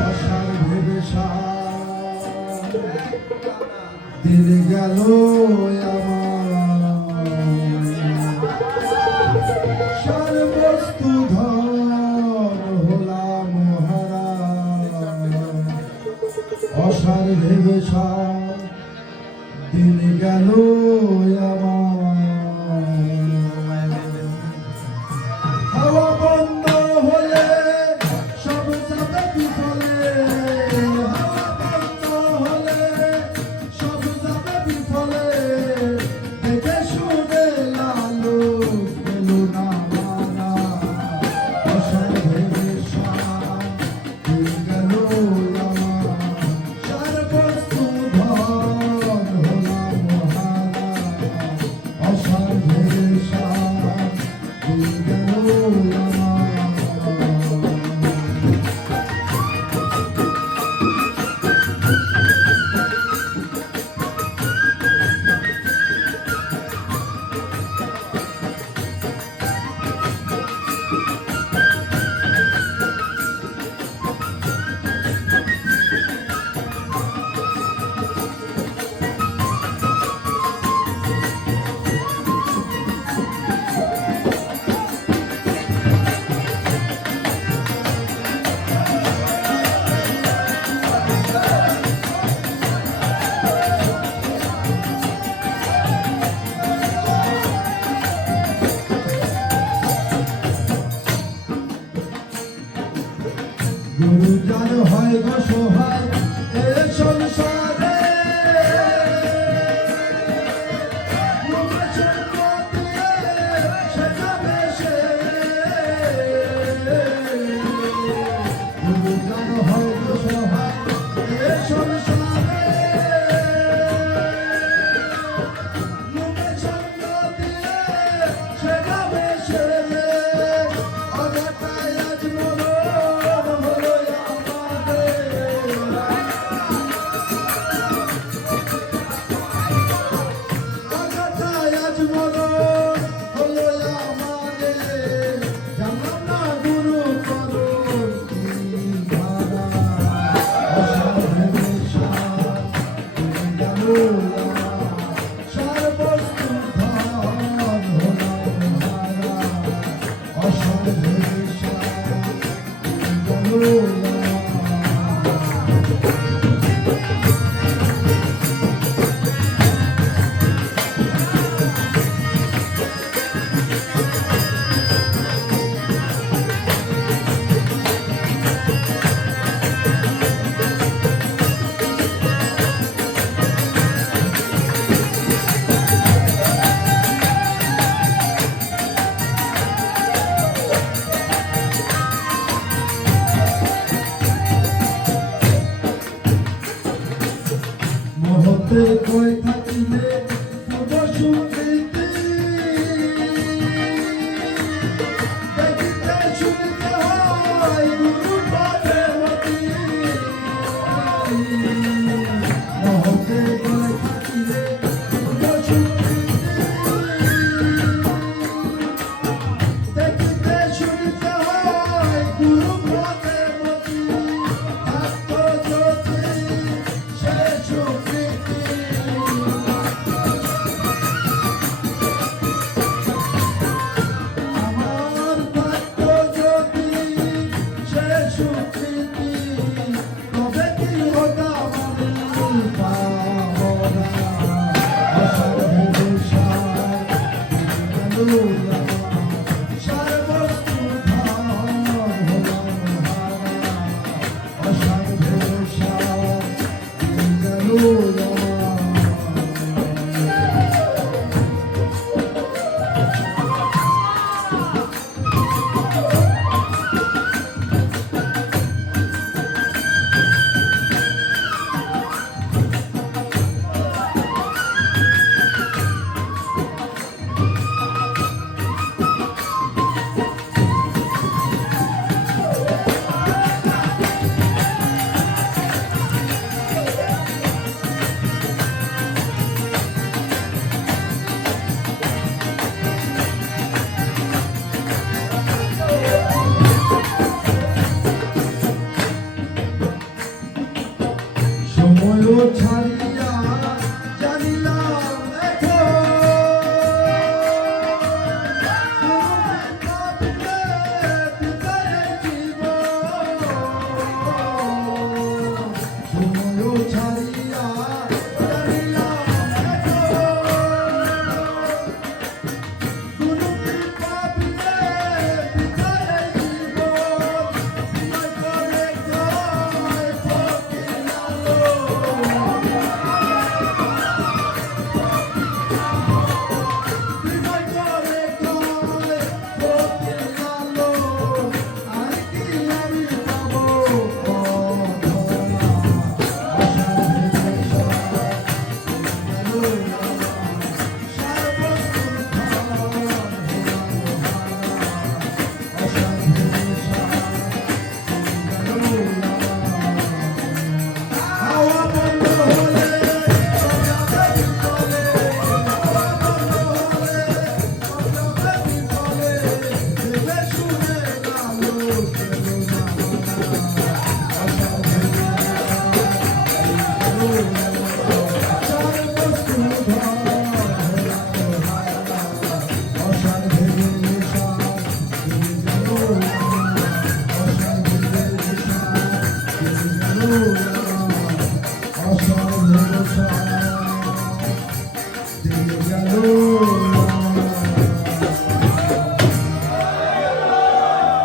আশার ভেবে দিন গেল আমার বস্তু ধন হলাম হারা আশার ভেবে দিন গেল আমার হাওয়া বন্ধ হলে সব যাবে বিফলে হাওয়া বন্ধ হলে সব যাবে বিফলে দেখে শুনে লালু গেল না মারা আশার ভেবে দিন গেল আমার সার বস্তু ধন হলাম হারা আশার ভেবে দিন গেল গুরু জান হয় গো সহায় এ সংসারে গুরু জান হয় গো সহায় এ সংসারে মহতে কই থাকিলে পদ শুনতে দেখিতে শুনতে হয় গুরু পদে মতি মহতে কই থাকিলে পদ শুনতে দেখিতে শুনতে হয় গুরু পদে মতি ভক্ত জ্যোতি শেষ ছাড়ি